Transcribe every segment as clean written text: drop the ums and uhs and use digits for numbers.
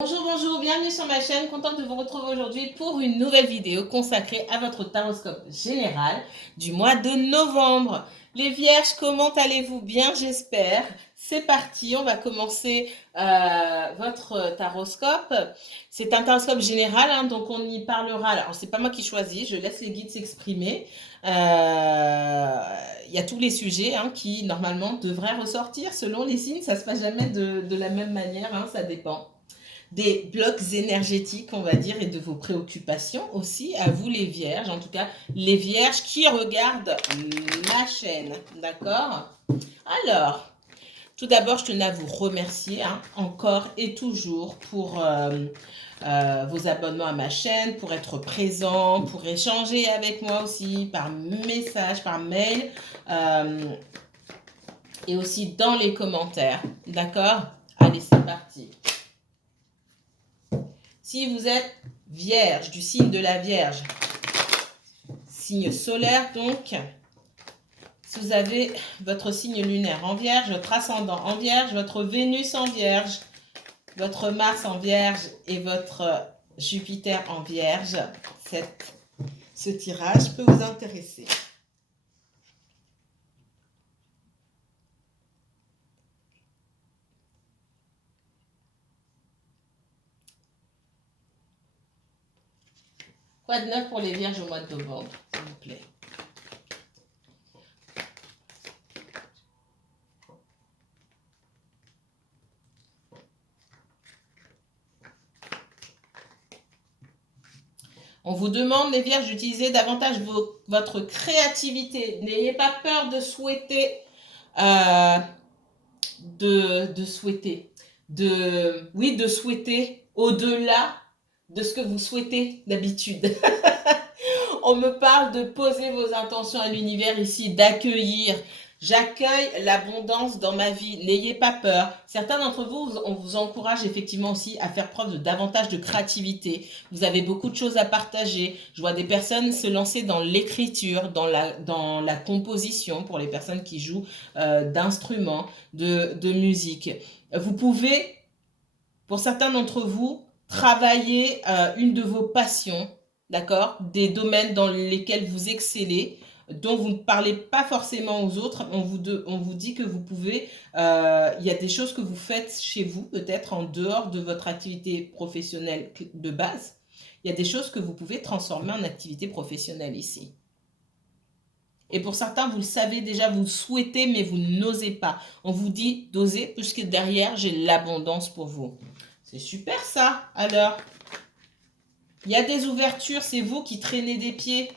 Bonjour, bonjour, bienvenue sur ma chaîne, contente de vous retrouver aujourd'hui pour une nouvelle vidéo consacrée à votre taroscope général du mois de novembre. Les vierges, comment allez-vous? Bien, j'espère. C'est parti, on va commencer votre taroscope. C'est un taroscope général, hein, donc on y parlera. Alors, c'est pas moi qui choisis, je laisse les guides s'exprimer. Il y a tous les sujets hein, qui, normalement, devraient ressortir. Selon les signes, ça se passe jamais de la même manière, hein, ça dépend des blocs énergétiques, on va dire, et de vos préoccupations aussi, à vous les vierges, en tout cas les vierges qui regardent ma chaîne, d'accord? Alors, tout d'abord, je tenais à vous remercier hein, encore et toujours pour vos abonnements à ma chaîne, pour être présent, pour échanger avec moi aussi par message, par mail, et aussi dans les commentaires, d'accord? Allez, c'est parti. Si vous êtes vierge, du signe de la Vierge, signe solaire donc, si vous avez votre signe lunaire en Vierge, votre ascendant en Vierge, votre Vénus en Vierge, votre Mars en Vierge et votre Jupiter en Vierge, ce tirage peut vous intéresser. Quoi de neuf pour les vierges au mois de novembre, s'il vous plaît? On vous demande, les vierges, d'utiliser davantage votre créativité. N'ayez pas peur de souhaiter, de souhaiter, de souhaiter au-delà de ce que vous souhaitez d'habitude. On me parle de poser vos intentions à l'univers ici, d'accueillir. J'accueille l'abondance dans ma vie. N'ayez pas peur. Certains d'entre vous, on vous encourage effectivement aussi à faire preuve de davantage de créativité. Vous avez beaucoup de choses à partager. Je vois des personnes se lancer dans l'écriture, dans la composition pour les personnes qui jouent d'instruments, de musique. Vous pouvez, pour certains d'entre vous, travailler une de vos passions, d'accord? Des domaines dans lesquels vous excellez, dont vous ne parlez pas forcément aux autres. On vous dit que vous pouvez, il y a des choses que vous faites chez vous, peut-être en dehors de votre activité professionnelle de base. Il y a des choses que vous pouvez transformer en activité professionnelle ici. Et pour certains, vous le savez déjà, vous le souhaitez, mais vous n'osez pas. On vous dit d'oser, puisque derrière, j'ai l'abondance pour vous. C'est super ça, alors. Il y a des ouvertures, c'est vous qui traînez des pieds.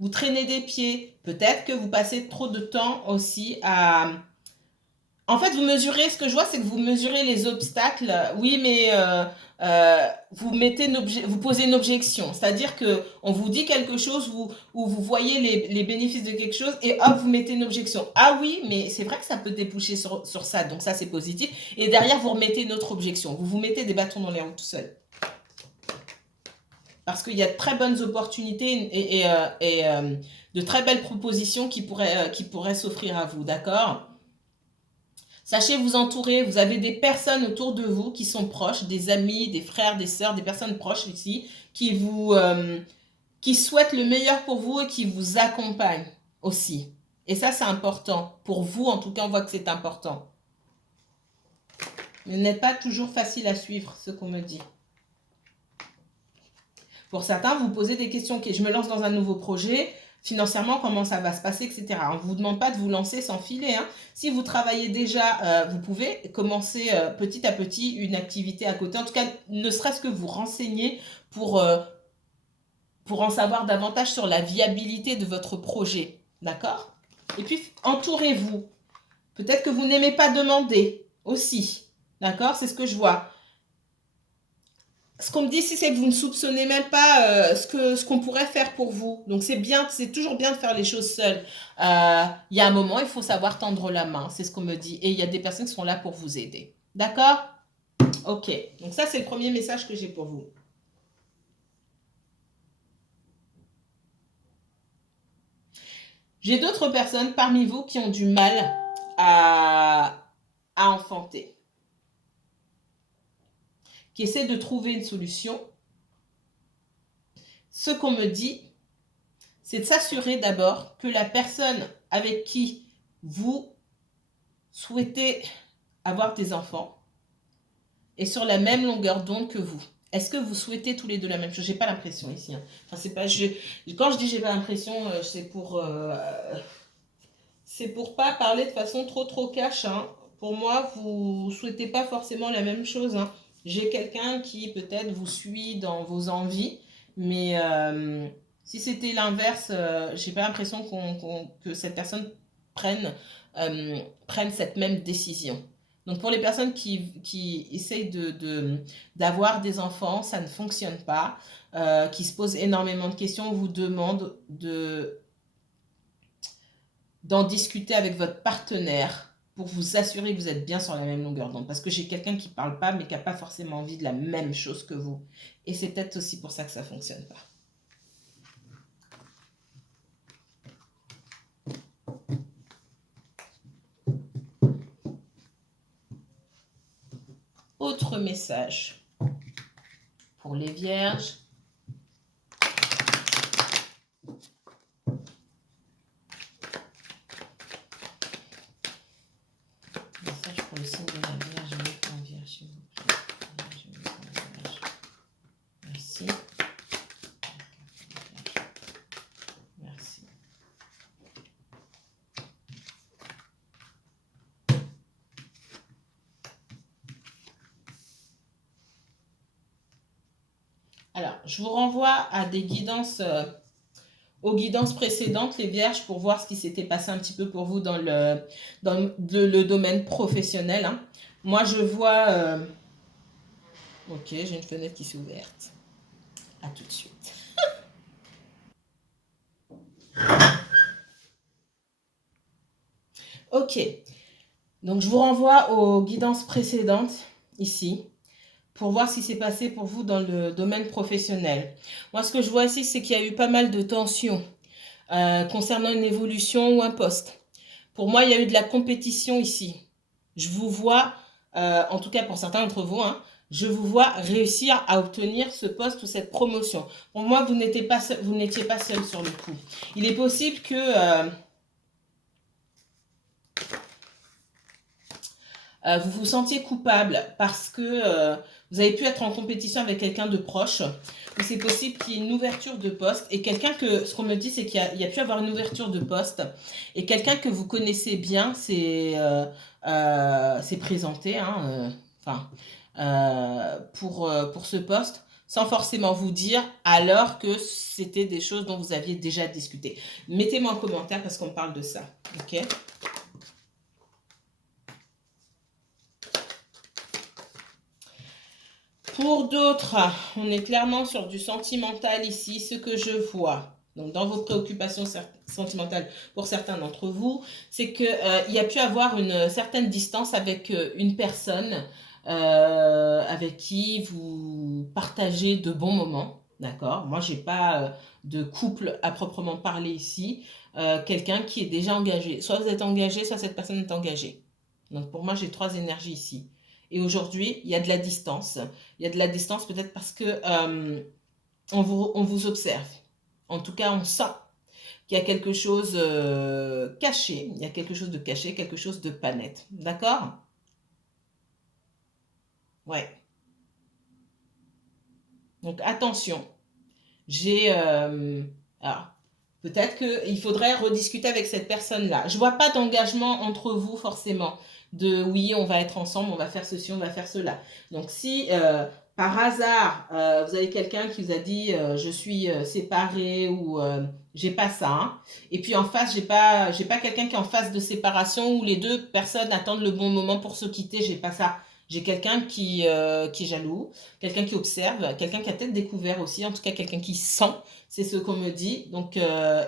Vous traînez des pieds. Peut-être que vous passez trop de temps aussi à... En fait, vous mesurez, ce que je vois, c'est que vous mesurez les obstacles. Oui, mais vous posez une objection. C'est-à-dire qu'on vous dit quelque chose où vous voyez les bénéfices de quelque chose et hop, vous mettez une objection. Ah oui, mais c'est vrai que ça peut déboucher sur ça. Donc ça, c'est positif. Et derrière, vous remettez une autre objection. Vous vous mettez des bâtons dans les roues tout seul. Parce qu'il y a de très bonnes opportunités et de très belles propositions qui pourraient s'offrir à vous, d'accord? Sachez vous entourer, vous avez des personnes autour de vous qui sont proches, des amis, des frères, des sœurs, des personnes proches ici, qui souhaitent le meilleur pour vous et qui vous accompagnent aussi. Et ça, c'est important. Pour vous, en tout cas, on voit que c'est important. Vous n'êtes pas toujours facile à suivre, ce qu'on me dit. Pour certains, vous posez des questions. Okay, je me lance dans un nouveau projet. Financièrement, comment ça va se passer, etc. On ne vous demande pas de vous lancer sans filet. Hein. Si vous travaillez déjà, vous pouvez commencer petit à petit une activité à côté. En tout cas, ne serait-ce que vous renseigner pour en savoir davantage sur la viabilité de votre projet. D'accord? Et puis, entourez-vous. Peut-être que vous n'aimez pas demander aussi. D'accord? C'est ce que je vois. Ce qu'on me dit ici, c'est que vous ne soupçonnez même pas ce qu'on pourrait faire pour vous. Donc c'est bien, c'est toujours bien de faire les choses seules. Il y a un moment, il faut savoir tendre la main, c'est ce qu'on me dit. Et il y a des personnes qui sont là pour vous aider. D'accord? Ok, donc ça c'est le premier message que j'ai pour vous. J'ai d'autres personnes parmi vous qui ont du mal à enfanter. qui essaie de trouver une solution, ce qu'on me dit, c'est de s'assurer d'abord que la personne avec qui vous souhaitez avoir des enfants est sur la même longueur d'onde que vous. Est-ce que vous souhaitez tous les deux la même chose? J'ai pas l'impression ici. Hein. Enfin, c'est pas, quand je dis j'ai pas l'impression, c'est pour pas parler de façon trop cash. Hein. Pour moi, vous souhaitez pas forcément la même chose. Hein. J'ai quelqu'un qui peut-être vous suit dans vos envies, mais si c'était l'inverse, j'ai pas l'impression que cette personne prenne cette même décision. Donc pour les personnes qui essayent d'avoir des enfants, ça ne fonctionne pas, qui se posent énormément de questions, on vous demande d'en discuter avec votre partenaire pour vous assurer que vous êtes bien sur la même longueur d'onde. Parce que j'ai quelqu'un qui ne parle pas, mais qui n'a pas forcément envie de la même chose que vous. Et c'est peut-être aussi pour ça que ça ne fonctionne pas. Autre message pour les vierges. Message pour le signe de la Vierge, en Vierge, s'il vous plaît. Merci. Merci. Alors, je vous renvoie à des guidances, aux guidances précédentes, les vierges, pour voir ce qui s'était passé un petit peu pour vous dans le domaine professionnel. Hein. Moi, je vois... Ok, j'ai une fenêtre qui s'est ouverte. À tout de suite. Ok, donc je vous renvoie aux guidances précédentes, ici, pour voir ce qui s'est passé pour vous dans le domaine professionnel. Moi, ce que je vois ici, c'est qu'il y a eu pas mal de tensions concernant une évolution ou un poste. Pour moi, il y a eu de la compétition ici. Je vous vois, en tout cas pour certains d'entre vous, hein, je vous vois réussir à obtenir ce poste ou cette promotion. Pour moi, vous n'étiez pas seul sur le coup. Il est possible que vous vous sentiez coupable parce que vous avez pu être en compétition avec quelqu'un de proche. C'est possible qu'il y ait une ouverture de poste et quelqu'un que, ce qu'on me dit, c'est qu'il y a pu avoir une ouverture de poste et quelqu'un que vous connaissez bien s'est présenté pour ce poste sans forcément vous dire alors que c'était des choses dont vous aviez déjà discuté. Mettez-moi en commentaire parce qu'on parle de ça. Ok ? Pour d'autres, on est clairement sur du sentimental ici, ce que je vois. Donc, dans vos préoccupations sentimentales pour certains d'entre vous, c'est qu'il y a pu avoir une certaine distance avec une personne avec qui vous partagez de bons moments. D'accord ? Moi, je n'ai pas de couple à proprement parler ici. Quelqu'un qui est déjà engagé. Soit vous êtes engagé, soit cette personne est engagée. Donc, pour moi, j'ai 3 énergies ici. Et aujourd'hui, il y a de la distance. Il y a de la distance peut-être parce que on vous observe. En tout cas, on sent qu'il y a quelque chose caché. Il y a quelque chose de caché, quelque chose de pas net. D'accord ? Ouais. Donc, attention. Alors, peut-être qu'il faudrait rediscuter avec cette personne-là. Je ne vois pas d'engagement entre vous forcément. De oui, on va être ensemble, on va faire ceci, on va faire cela. Donc si par hasard, vous avez quelqu'un qui vous a dit je suis séparé ou j'ai pas ça. Hein. Et puis en face, j'ai pas quelqu'un qui est en phase de séparation où les deux personnes attendent le bon moment pour se quitter, j'ai pas ça. J'ai quelqu'un qui est jaloux, quelqu'un qui observe, quelqu'un qui a peut-être découvert aussi, en tout cas quelqu'un qui sent, c'est ce qu'on me dit. Donc,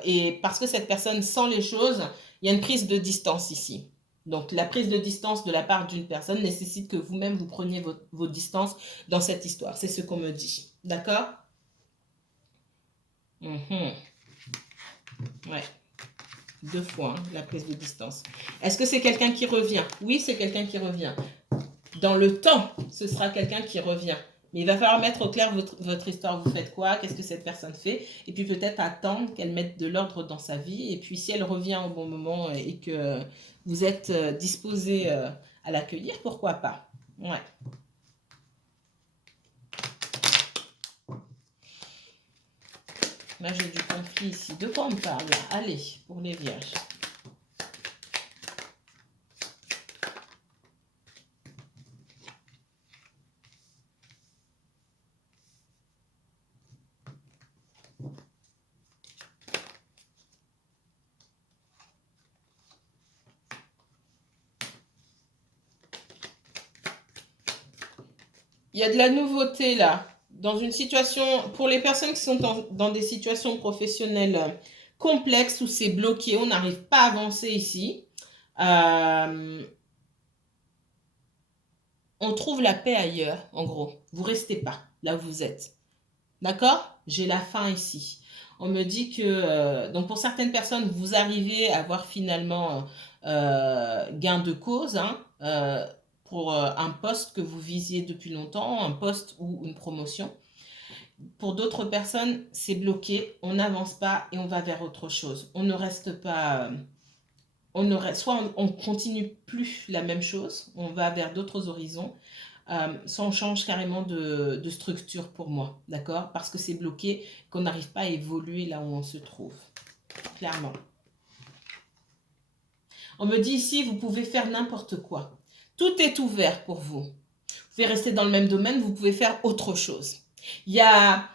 et parce que cette personne sent les choses, il y a une prise de distance ici. Donc la prise de distance de la part d'une personne nécessite que vous-même vous preniez vos distances dans cette histoire. C'est ce qu'on me dit. D'accord ? Ouais. 2 fois, hein, la prise de distance. Est-ce que c'est quelqu'un qui revient ? Oui, c'est quelqu'un qui revient. Dans le temps, ce sera quelqu'un qui revient. Mais il va falloir mettre au clair votre histoire. Vous faites quoi? Qu'est-ce que cette personne fait? Et puis peut-être attendre qu'elle mette de l'ordre dans sa vie. Et puis si elle revient au bon moment et que vous êtes disposé à l'accueillir, pourquoi pas? Ouais. Là, j'ai du conflit ici. De quoi on me parle là? Allez, pour les vierges. Il y a de la nouveauté là. Dans une situation, pour les personnes qui sont dans des situations professionnelles complexes où c'est bloqué, on n'arrive pas à avancer ici, on trouve la paix ailleurs, en gros. Vous restez pas là où vous êtes. D'accord? J'ai la fin ici. On me dit que, donc pour certaines personnes, vous arrivez à avoir finalement gain de cause, hein, pour un poste que vous visiez depuis longtemps, un poste ou une promotion. Pour d'autres personnes, c'est bloqué, on n'avance pas et on va vers autre chose. On ne reste pas, soit on continue plus la même chose, on va vers d'autres horizons, soit on change carrément de structure pour moi, d'accord? Parce que c'est bloqué, qu'on n'arrive pas à évoluer là où on se trouve, clairement. On me dit ici, vous pouvez faire n'importe quoi. Tout est ouvert pour vous. Vous pouvez rester dans le même domaine, vous pouvez faire autre chose. Il y a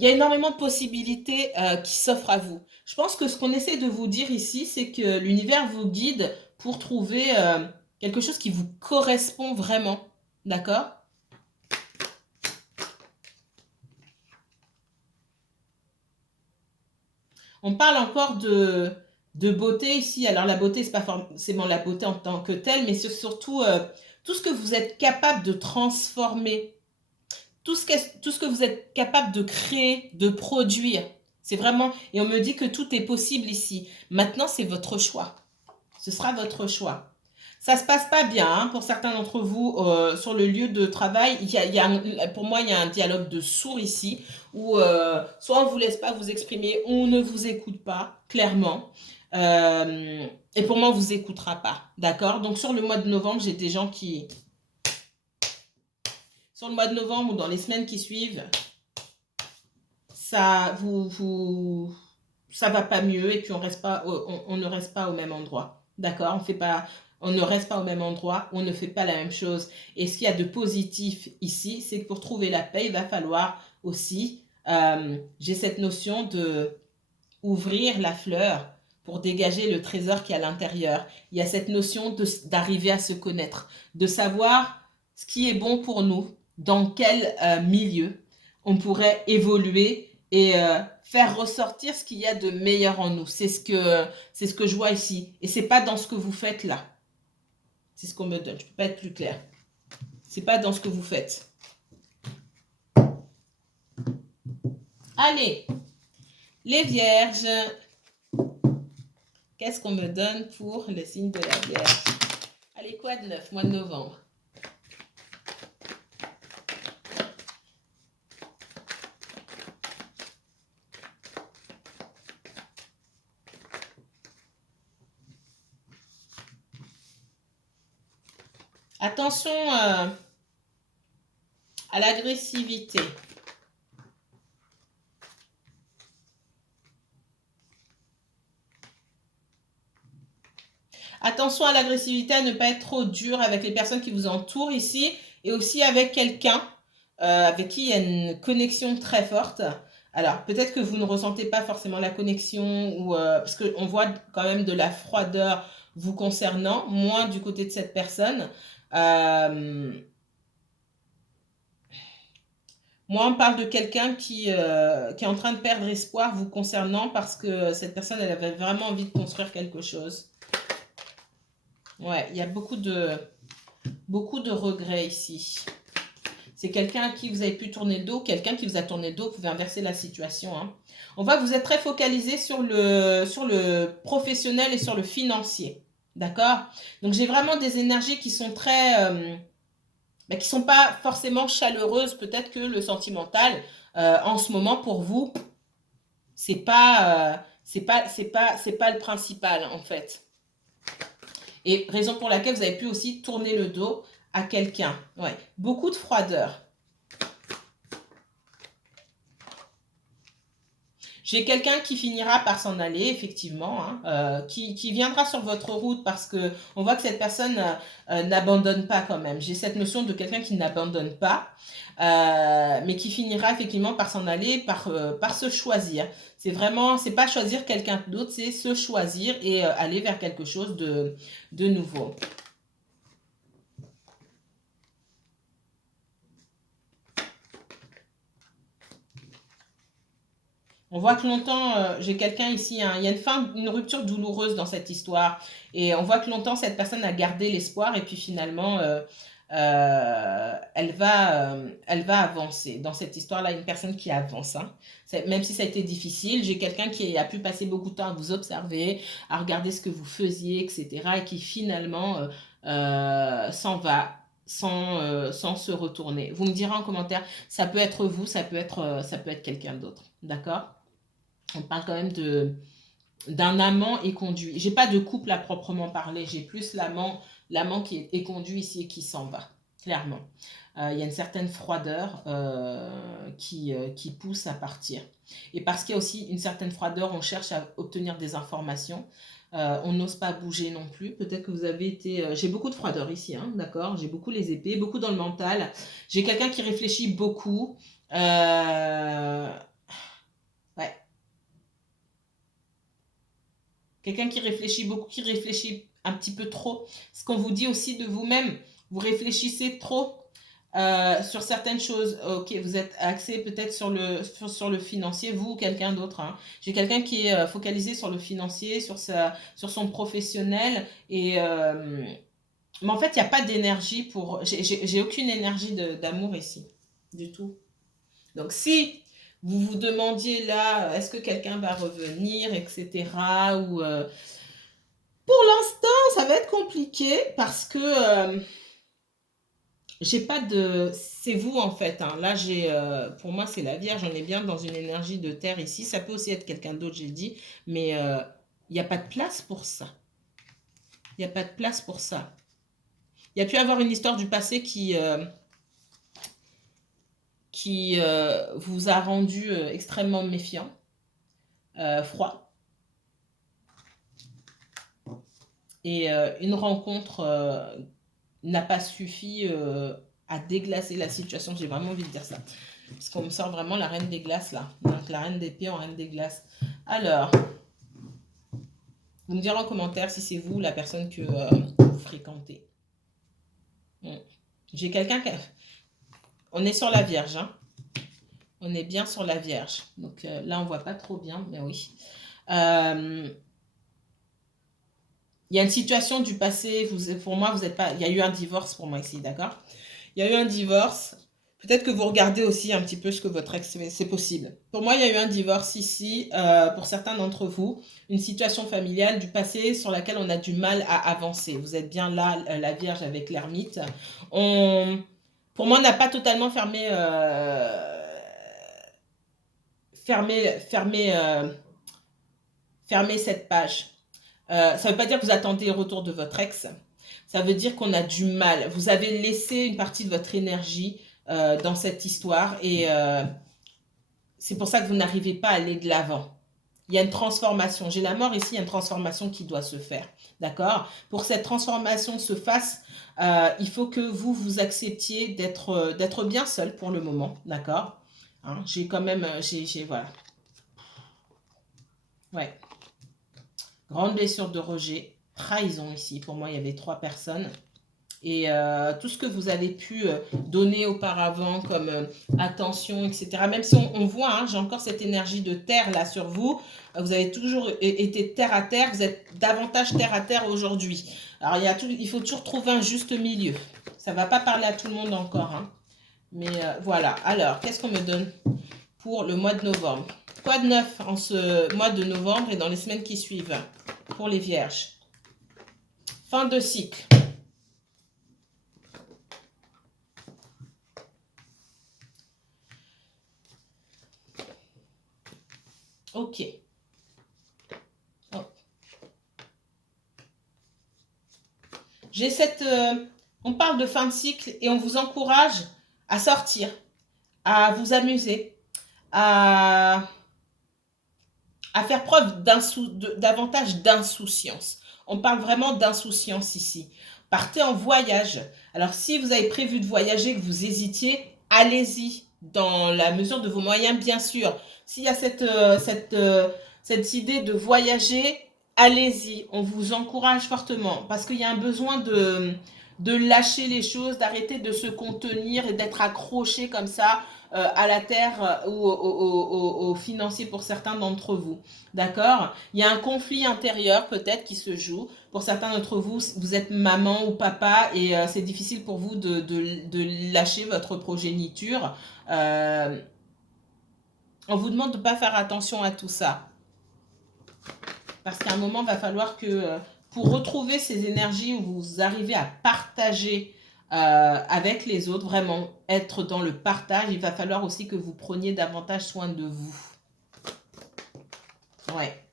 énormément de possibilités qui s'offrent à vous. Je pense que ce qu'on essaie de vous dire ici, c'est que l'univers vous guide pour trouver quelque chose qui vous correspond vraiment. D'accord? On parle encore de beauté ici. Alors la beauté, c'est pas forcément la beauté en tant que telle, mais c'est surtout tout ce que vous êtes capable de transformer, tout ce que vous êtes capable de créer, de produire. C'est vraiment, et on me dit que tout est possible ici. Maintenant, c'est votre choix. Ce sera votre choix. Ça se passe pas bien hein, pour certains d'entre vous sur le lieu de travail. Pour moi, il y a un dialogue de sourds ici où soit on vous laisse pas vous exprimer, on ne vous écoute pas clairement. Et pour moi, on vous écoutera pas, d'accord? Donc sur le mois de novembre, j'ai des gens qui, sur le mois de novembre ou dans les semaines qui suivent, ça ça va pas mieux et puis on ne reste pas au même endroit, d'accord? On ne reste pas au même endroit, on ne fait pas la même chose. Et ce qu'il y a de positif ici, c'est que pour trouver la paix, il va falloir aussi, j'ai cette notion de ouvrir la fleur pour dégager le trésor qui est à l'intérieur. Il y a cette notion d'arriver à se connaître, de savoir ce qui est bon pour nous, dans quel milieu on pourrait évoluer et faire ressortir ce qu'il y a de meilleur en nous. C'est ce que je vois ici. Et c'est pas dans ce que vous faites là. C'est ce qu'on me donne. Je ne peux pas être plus clair. C'est pas dans ce que vous faites. Allez, les vierges. Qu'est-ce qu'on me donne pour le signe de la Vierge? Allez, quoi de neuf, mois de novembre? Attention à l'agressivité. Attention à l'agressivité, à ne pas être trop dur avec les personnes qui vous entourent ici et aussi avec quelqu'un avec qui il y a une connexion très forte. Alors, peut-être que vous ne ressentez pas forcément la connexion ou parce qu'on voit quand même de la froideur vous concernant, moins du côté de cette personne. Moi, on parle de quelqu'un qui est en train de perdre espoir vous concernant parce que cette personne, elle avait vraiment envie de construire quelque chose. Ouais, il y a beaucoup de regrets ici. C'est quelqu'un à qui vous avez pu tourner le dos, quelqu'un qui vous a tourné le dos, vous pouvez inverser la situation. Hein. On voit que vous êtes très focalisé sur le professionnel et sur le financier. D'accord? Donc, j'ai vraiment des énergies qui sont très mais qui ne sont pas forcément chaleureuses. Peut-être que le sentimental, en ce moment, pour vous, c'est pas le principal, en fait. Et raison pour laquelle vous avez pu aussi tourner le dos à quelqu'un. Ouais. Beaucoup de froideur. J'ai quelqu'un qui finira par s'en aller, effectivement, hein, qui viendra sur votre route parce que on voit que cette personne n'abandonne pas quand même. J'ai cette notion de quelqu'un qui n'abandonne pas, mais qui finira effectivement par s'en aller, par se choisir. C'est vraiment, c'est pas choisir quelqu'un d'autre, c'est se choisir et aller vers quelque chose de nouveau. On voit que longtemps, j'ai quelqu'un ici, hein, il y a une rupture douloureuse dans cette histoire. Et on voit que longtemps, cette personne a gardé l'espoir et puis finalement, elle va avancer. Dans cette histoire-là, une personne qui avance. Hein. Même si ça a été difficile, j'ai quelqu'un qui a pu passer beaucoup de temps à vous observer, à regarder ce que vous faisiez, etc. Et qui finalement s'en va sans se retourner. Vous me direz en commentaire, ça peut être vous, ça peut être quelqu'un d'autre. D'accord? On parle quand même d'un amant éconduit. J'ai pas de couple à proprement parler, j'ai plus l'amant qui est éconduit ici et qui s'en va, clairement. Il y a une certaine froideur qui pousse à partir. Et parce qu'il y a aussi une certaine froideur, on cherche à obtenir des informations. On n'ose pas bouger non plus. Peut-être que vous avez été... j'ai beaucoup de froideur ici, hein, d'accord? J'ai beaucoup les épées, beaucoup dans le mental. J'ai quelqu'un qui réfléchit beaucoup. Ouais. Quelqu'un qui réfléchit beaucoup, qui réfléchit un petit peu trop. Ce qu'on vous dit aussi de vous-même, vous réfléchissez trop sur certaines choses. Ok, vous êtes axé peut-être sur le financier, vous ou quelqu'un d'autre. Hein. J'ai quelqu'un qui est focalisé sur le financier, sur son professionnel. Mais en fait, il n'y a pas d'énergie pour... J'ai aucune énergie d'amour ici, du tout. Donc si vous vous demandiez là, est-ce que quelqu'un va revenir, etc. Ou pour l'instant, ça va être compliqué parce que j'ai pas de. C'est vous en fait. Hein. Là, pour moi, c'est la Vierge. On est bien dans une énergie de terre ici. Ça peut aussi être quelqu'un d'autre, j'ai dit, mais il n'y a pas de place pour ça. Il n'y a pas de place pour ça. Il y a pu avoir une histoire du passé qui vous a rendu extrêmement méfiant, froid. Et une rencontre n'a pas suffi à déglacer la situation. J'ai vraiment envie de dire ça. Parce qu'on me sort vraiment la reine des glaces là. Donc la reine d'épée en reine des glaces. Alors, vous me direz en commentaire si c'est vous la personne que vous fréquentez. J'ai quelqu'un qui... On est sur la Vierge. Hein. On est bien sur la Vierge. Donc là, on ne voit pas trop bien, mais oui. Il y a une situation du passé, pour moi, vous êtes pas... Il y a eu un divorce pour moi ici, d'accord? Il y a eu un divorce. Peut-être que vous regardez aussi un petit peu ce que votre ex fait, c'est possible. Pour moi, il y a eu un divorce ici, pour certains d'entre vous, une situation familiale du passé sur laquelle on a du mal à avancer. Vous êtes bien là, la Vierge avec l'ermite. Pour moi, on n'a pas totalement fermé cette page. Ça ne veut pas dire que vous attendez le retour de votre ex. Ça veut dire qu'on a du mal. Vous avez laissé une partie de votre énergie dans cette histoire et c'est pour ça que vous n'arrivez pas à aller de l'avant. Il y a une transformation. J'ai la mort ici, il y a une transformation qui doit se faire. D'accord? Pour que cette transformation se fasse, il faut que vous acceptiez d'être bien seul pour le moment. D'accord? Hein, j'ai quand même... voilà. Ouais. Grande blessure de rejet. Trahison ici. Pour moi, il y avait 3 personnes. Et tout ce que vous avez pu donner auparavant comme attention, etc. Même si on voit, hein, j'ai encore cette énergie de terre là sur vous. Vous avez toujours été terre à terre. Vous êtes davantage terre à terre aujourd'hui. Alors il faut toujours trouver un juste milieu. Ça ne va pas parler à tout le monde encore. Hein. Mais voilà. Alors, qu'est-ce qu'on me donne pour le mois de novembre? Quoi de neuf en ce mois de novembre et dans les semaines qui suivent pour les vierges? Fin de cycle. Ok. Oh. J'ai cette... on parle de fin de cycle et on vous encourage à sortir, à vous amuser, à, à faire preuve davantage d'insouciance. On parle vraiment d'insouciance ici. Partez en voyage. Alors si vous avez prévu de voyager, que vous hésitiez, allez-y dans la mesure de vos moyens, bien sûr. S'il y a cette idée de voyager, allez-y. On vous encourage fortement parce qu'il y a un besoin de lâcher les choses, d'arrêter de se contenir et d'être accroché comme ça à la terre ou aux financiers pour certains d'entre vous. D'accord? Il y a un conflit intérieur peut-être qui se joue. Pour certains d'entre vous, vous êtes maman ou papa et c'est difficile pour vous de lâcher votre progéniture. On vous demande de ne pas faire attention à tout ça. Parce qu'à un moment, il va falloir que pour retrouver ces énergies où vous arrivez à partager avec les autres, vraiment être dans le partage, il va falloir aussi que vous preniez davantage soin de vous. Ouais.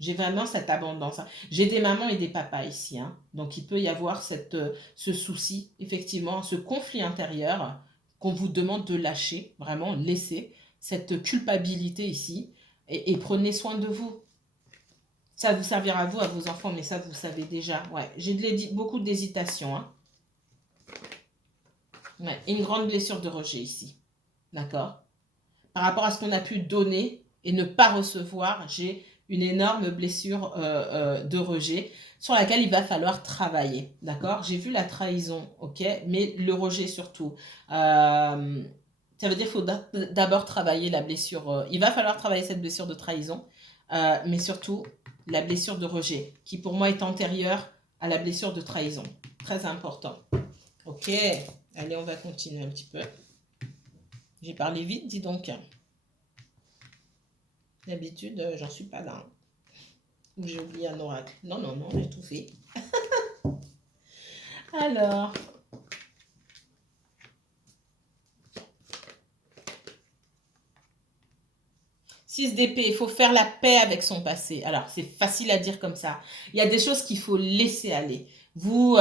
J'ai vraiment cette abondance. J'ai des mamans et des papas ici. Hein. Donc, il peut y avoir ce souci, effectivement, ce conflit intérieur qu'on vous demande de lâcher, vraiment, laisser cette culpabilité ici et prenez soin de vous. Ça vous servira à vous, à vos enfants, mais ça, vous savez déjà. Ouais, j'ai beaucoup d'hésitation. Hein. Ouais, une grande blessure de rejet ici. D'accord? Par rapport à ce qu'on a pu donner et ne pas recevoir, j'ai une énorme blessure de rejet sur laquelle il va falloir travailler. D'accord? J'ai vu la trahison, ok? Mais le rejet surtout. Ça veut dire qu'il faut d'abord travailler la blessure. Il va falloir travailler cette blessure de trahison, mais surtout la blessure de rejet, qui pour moi est antérieure à la blessure de trahison. Très important. Ok, allez, on va continuer un petit peu. J'ai parlé vite, dis donc. D'habitude, j'en suis pas là. Ou j'ai oublié un oracle. Non, non, non, j'ai tout fait. Alors. 6 d'épée, il faut faire la paix avec son passé. Alors, c'est facile à dire comme ça. Il y a des choses qu'il faut laisser aller. Vous,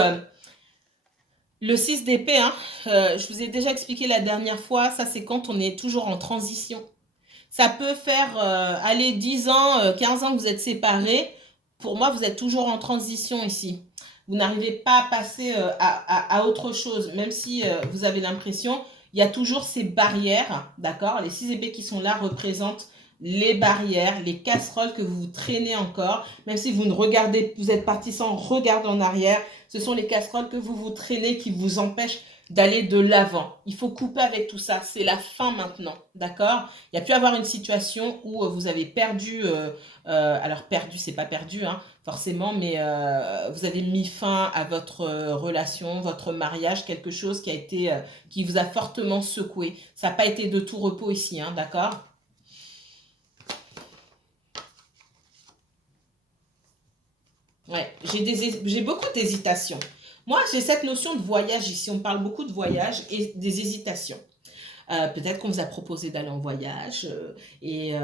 le 6 d'épée, hein, je vous ai déjà expliqué la dernière fois, ça c'est quand on est toujours en transition. Ça peut faire aller 10 ans, 15 ans que vous êtes séparés. Pour moi, vous êtes toujours en transition ici. Vous n'arrivez pas à passer à autre chose, même si vous avez l'impression, il y a toujours ces barrières, d'accord? Les 6 épées qui sont là représentent les barrières, les casseroles que vous traînez encore, même si vous ne regardez, vous êtes parti sans regarder en arrière, ce sont les casseroles que vous traînez qui vous empêchent d'aller de l'avant. Il faut couper avec tout ça. C'est la fin maintenant, d'accord? Il y a pu avoir une situation où vous avez perdu, alors perdu, c'est pas perdu, hein, forcément, mais vous avez mis fin à votre relation, votre mariage, quelque chose qui a été, qui vous a fortement secoué. Ça n'a pas été de tout repos ici, hein, d'accord? Ouais, j'ai beaucoup d'hésitations. Moi, j'ai cette notion de voyage ici. On parle beaucoup de voyage et des hésitations. Peut-être qu'on vous a proposé d'aller en voyage et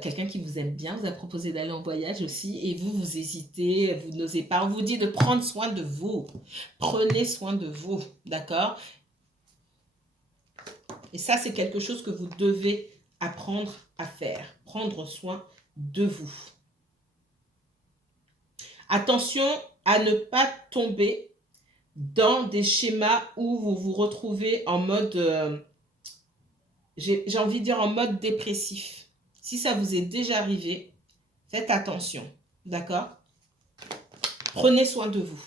quelqu'un qui vous aime bien vous a proposé d'aller en voyage aussi et vous, vous hésitez, vous n'osez pas. On vous dit de prendre soin de vous. Prenez soin de vous, d'accord? Et ça, c'est quelque chose que vous devez apprendre à faire. Prendre soin de vous. Attention à ne pas tomber dans des schémas où vous vous retrouvez en mode, j'ai envie de dire en mode dépressif. Si ça vous est déjà arrivé, faites attention, d'accord? Prenez soin de vous.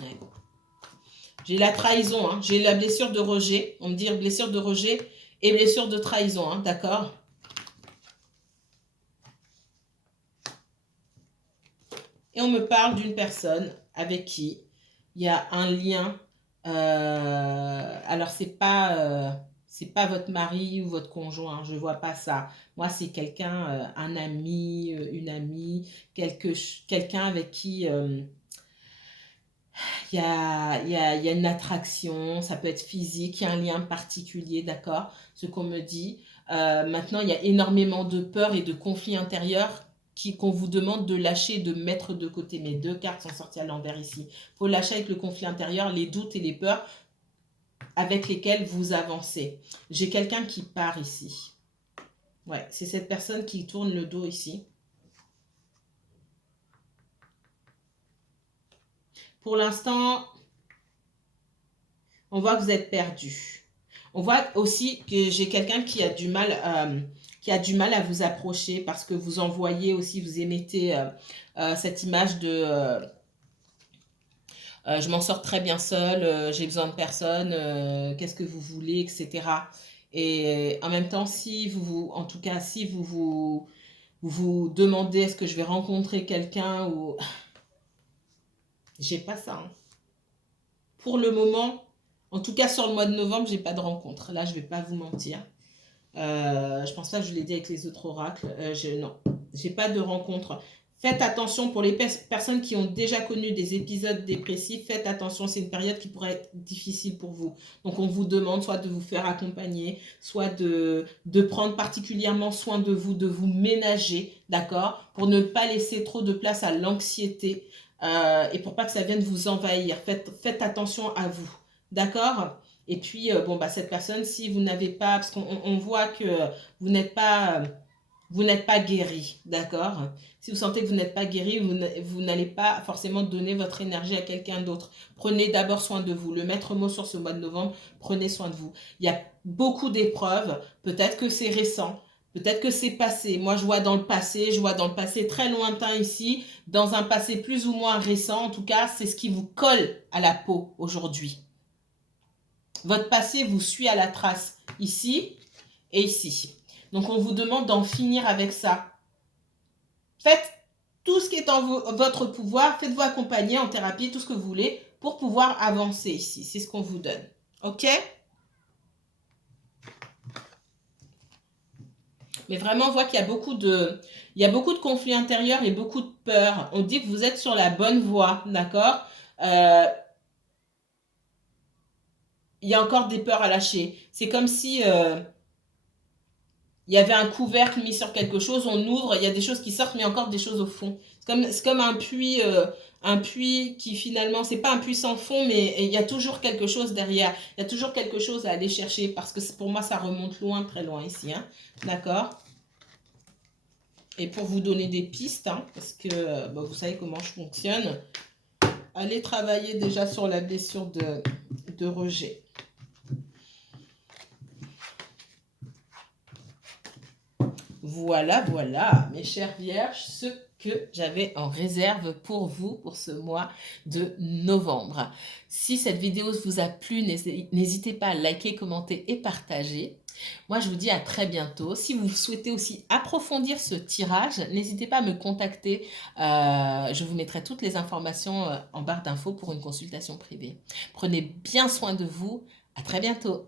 Ouais. J'ai la trahison, hein. J'ai la blessure de rejet. On me dit blessure de rejet et blessure de trahison, hein, d'accord? Et on me parle d'une personne avec qui il y a un lien. Alors, c'est pas votre mari ou votre conjoint, je vois pas ça. Moi, c'est quelqu'un, un ami, une amie, quelqu'un avec qui il y a une attraction, ça peut être physique, il y a un lien particulier, d'accord? Ce qu'on me dit. Maintenant, il y a énormément de peur et de conflits intérieurs qu'on vous demande de lâcher, de mettre de côté. Mes deux cartes sont sorties à l'envers ici. Il faut lâcher avec le conflit intérieur, les doutes et les peurs avec lesquels vous avancez. J'ai quelqu'un qui part ici. Ouais, c'est cette personne qui tourne le dos ici. Pour l'instant, on voit que vous êtes perdu. On voit aussi que j'ai quelqu'un qui a du mal à vous approcher parce que vous envoyez aussi, vous émettez cette image de je m'en sors très bien seul, j'ai besoin de personne, qu'est-ce que vous voulez, etc. Et en même temps, si en tout cas, si vous demandez est-ce que je vais rencontrer quelqu'un ou j'ai pas ça. Hein. Pour le moment, en tout cas sur le mois de novembre, j'ai pas de rencontre. Là, je vais pas vous mentir. Je pense pas que je l'ai dit avec les autres oracles. Non, j'ai pas de rencontre. Faites attention pour les personnes qui ont déjà connu des épisodes dépressifs. Faites attention, c'est une période qui pourrait être difficile pour vous. Donc on vous demande soit de vous faire accompagner, soit de prendre particulièrement soin de vous ménager, d'accord, pour ne pas laisser trop de place à l'anxiété et pour pas que ça vienne vous envahir. Faites attention à vous, d'accord? Et puis, bon, bah, cette personne, si vous n'avez pas, parce qu'on voit que vous n'êtes pas guéri, d'accord? Si vous sentez que vous n'êtes pas guéri, vous n'allez pas forcément donner votre énergie à quelqu'un d'autre. Prenez d'abord soin de vous. Le maître mot sur ce mois de novembre, prenez soin de vous. Il y a beaucoup d'épreuves. Peut-être que c'est récent. Peut-être que c'est passé. Moi, je vois dans le passé très lointain ici, dans un passé plus ou moins récent. En tout cas, c'est ce qui vous colle à la peau aujourd'hui. Votre passé vous suit à la trace ici et ici. Donc, on vous demande d'en finir avec ça. Faites tout ce qui est en votre pouvoir. Faites-vous accompagner en thérapie, tout ce que vous voulez, pour pouvoir avancer ici. C'est ce qu'on vous donne. OK? Mais vraiment, on voit qu'il y a beaucoup de conflits intérieurs et beaucoup de peur. On dit que vous êtes sur la bonne voie, d'accord? Il y a encore des peurs à lâcher. C'est comme si il y avait un couvercle mis sur quelque chose, on ouvre, il y a des choses qui sortent, mais il y a encore des choses au fond. C'est comme un puits qui finalement, c'est pas un puits sans fond, mais il y a toujours quelque chose derrière. Il y a toujours quelque chose à aller chercher, parce que pour moi, ça remonte loin, très loin ici. Hein. D'accord? Et pour vous donner des pistes, hein, parce que bah, vous savez comment je fonctionne, allez travailler déjà sur la blessure de rejet. Voilà, voilà, mes chères vierges, ce que j'avais en réserve pour vous pour ce mois de novembre. Si cette vidéo vous a plu, n'hésitez pas à liker, commenter et partager. Moi, je vous dis à très bientôt. Si vous souhaitez aussi approfondir ce tirage, n'hésitez pas à me contacter. Je vous mettrai toutes les informations en barre d'infos pour une consultation privée. Prenez bien soin de vous. À très bientôt.